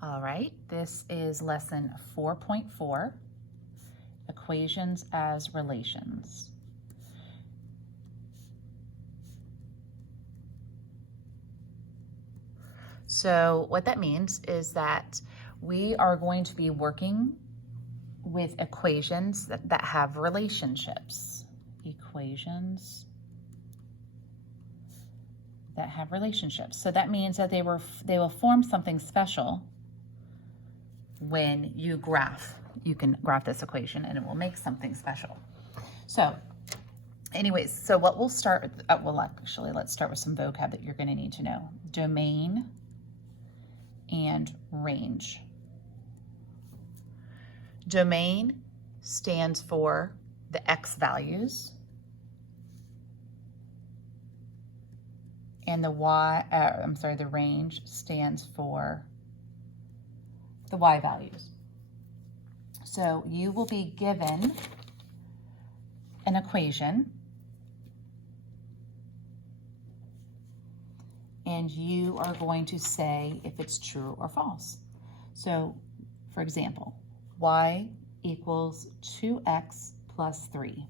All right, this is lesson 4.4, equations as relations. So what that means is that we are going to be working with equations that have relationships. Equations that have relationships. So that means that they will form something special when you graph. You can graph this equation and it will make something special. So anyways, so what we'll start with, well, actually, let's start with some vocab that you're going to need to know. Domain and range. Domain stands for the x values, and the the range stands for the y values. So you will be given an equation, and you are going to say if it's true or false. So, for example, y equals 2x plus 3.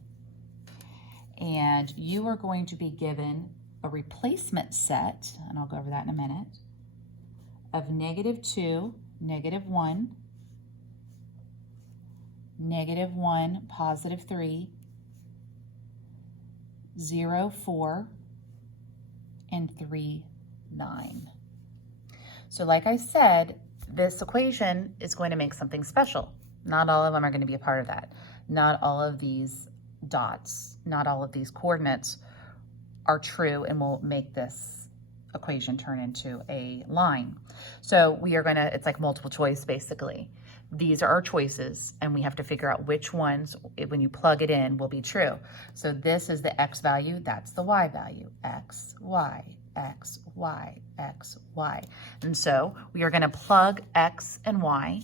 And you are going to be given a replacement set, and I'll go over that in a minute, of -2, -1, -1, +3, 0, 4, and 3, 9. So like I said, this equation is going to make something special. Not all of them are going to be a part of that. Not all of these dots, not all of these coordinates are true and will make this equation turn into a line. So we are going to, it's like multiple choice basically. These are our choices and we have to figure out which ones, when you plug it in, will be true. So this is the x value, that's the y value, x, y, x, y, x, y. And so we are going to plug x and y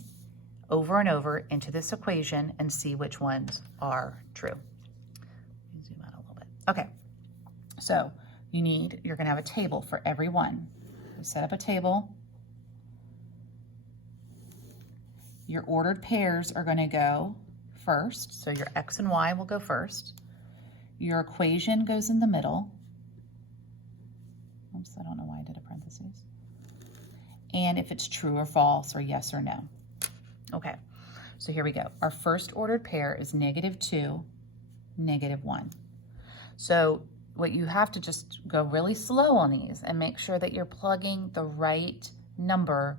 over and over into this equation and see which ones are true. Let me zoom out a little bit. Okay, so you're going to have a table for every one. We set up a table. Your ordered pairs are going to go first, so your x and y will go first. Your equation goes in the middle. Oops, I don't know why I did a parentheses. And if it's true or false or yes or no. Okay, so here we go. Our first ordered pair is -2, -1. So what you have to just go really slow on these and make sure that you're plugging the right number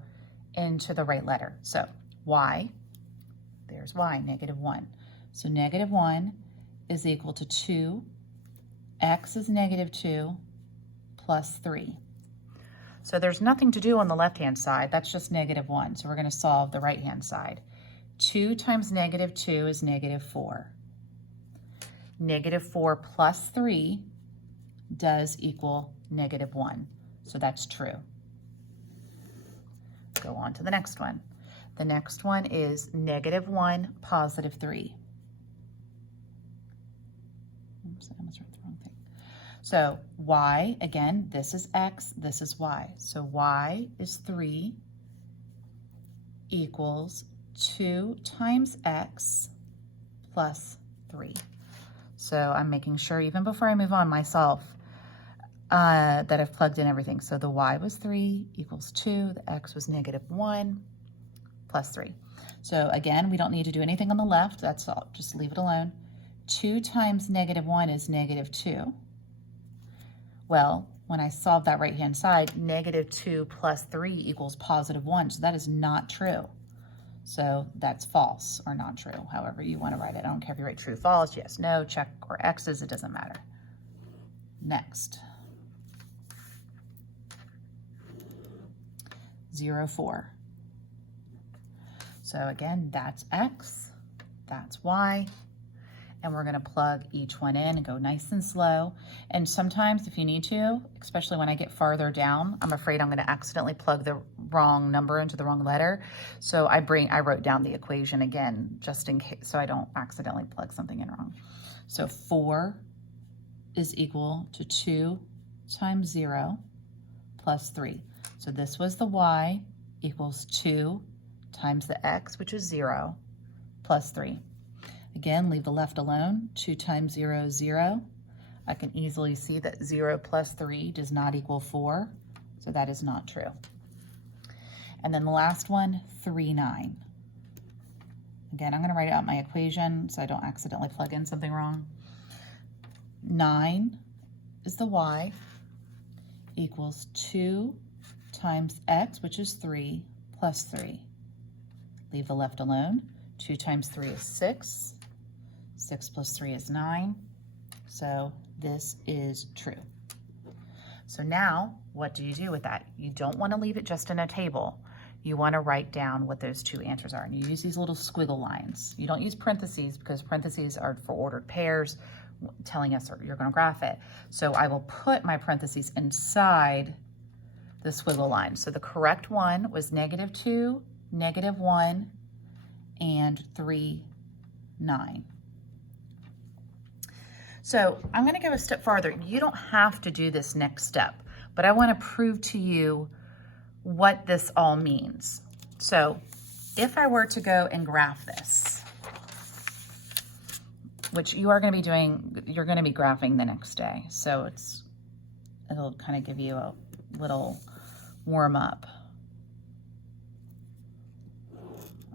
into the right letter. So y, there's y, -1. So -1 is equal to 2, x is -2 plus 3. So there's nothing to do on the left-hand side. That's just -1. So we're going to solve the right-hand side. 2 times -2 is -4. -4 plus 3 does equal -1. So that's true. Go on to the next one. The next one is -1 +3. Oops, I almost wrote the wrong thing. So y, again, this is x, this is y. So y is 3 equals 2 times x plus 3. So I'm making sure, even before I move on myself, that I've plugged in everything. So the y was 3 equals 2, the x was -1 plus 3. So again, we don't need to do anything on the left. That's all. Just leave it alone. 2 times -1 is -2. Well, when I solve that right-hand side, -2 plus 3 equals +1. So that is not true. So that's false or not true, however you want to write it. I don't care if you write true, false, yes, no, check, or X's, it doesn't matter. Next. 0, 4. So again, that's X, that's Y, and we're going to plug each one in and go nice and slow. And sometimes if you need to, especially when I get farther down, I'm afraid I'm going to accidentally plug the wrong number into the wrong letter. So I wrote down the equation again, just in case, so I don't accidentally plug something in wrong. So 4 is equal to 2 times 0 plus 3. So this was the y equals 2 times the x, which is 0, plus 3. Again, leave the left alone. 2 times 0 is 0. I can easily see that 0 plus 3 does not equal 4, so that is not true. And then the last one, 3, 9. Again, I'm going to write out my equation so I don't accidentally plug in something wrong. 9 is the y, equals 2 times x, which is 3, plus 3. Leave the left alone. 2 times 3 is 6. 6 plus 3 is 9. So this is true. So now, what do you do with that? You don't want to leave it just in a table. You want to write down what those two answers are. And you use these little squiggle lines. You don't use parentheses because parentheses are for ordered pairs, telling us you're going to graph it. So I will put my parentheses inside the squiggle line. So the correct one was -2, -1, and 3, 9. So I'm going to go a step farther. You don't have to do this next step, but I want to prove to you what this all means. So if I were to go and graph this, which you are going to be doing, you're going to be graphing the next day. So it'll kind of give you a little warm up.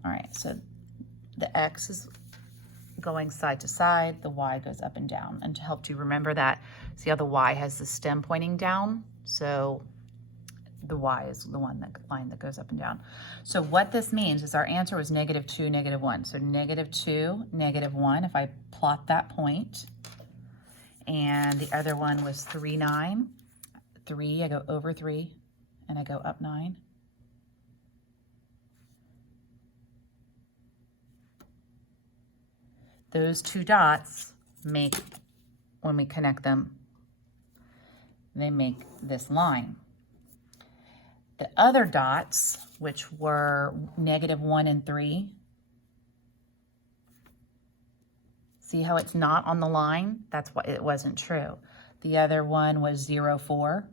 All right, so the x is going side to side, the y goes up and down. And to help you remember that, see how the y has the stem pointing down? So the y is the line that goes up and down. So what this means is our answer was -2, -1. So -2, -1, if I plot that point. And the other one was 3, 9. 3, I go over 3, and I go up 9. Those two dots make, when we connect them, they make this line. The other dots, which were -1 and 3, see how it's not on the line? That's why it wasn't true. The other one was 0, 4.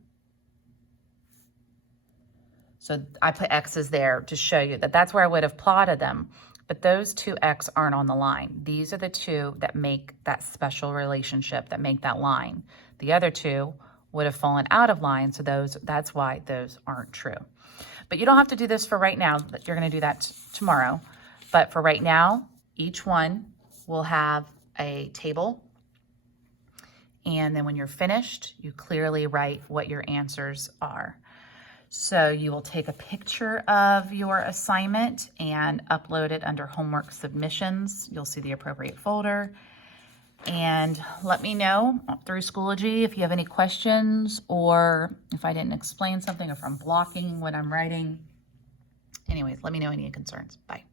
So I put X's there to show you that that's where I would have plotted them. But those two X aren't on the line. These are the two that make that special relationship, that make that line. The other two would have fallen out of line, so that's why those aren't true. But you don't have to do this for right now. You're going to do that tomorrow. But for right now, each one will have a table. And then when you're finished, you clearly write what your answers are. So you will take a picture of your assignment and upload it under homework submissions. You'll see the appropriate folder. And let me know through Schoology if you have any questions or if I didn't explain something or if I'm blocking what I'm writing. Anyways, let me know any concerns. Bye.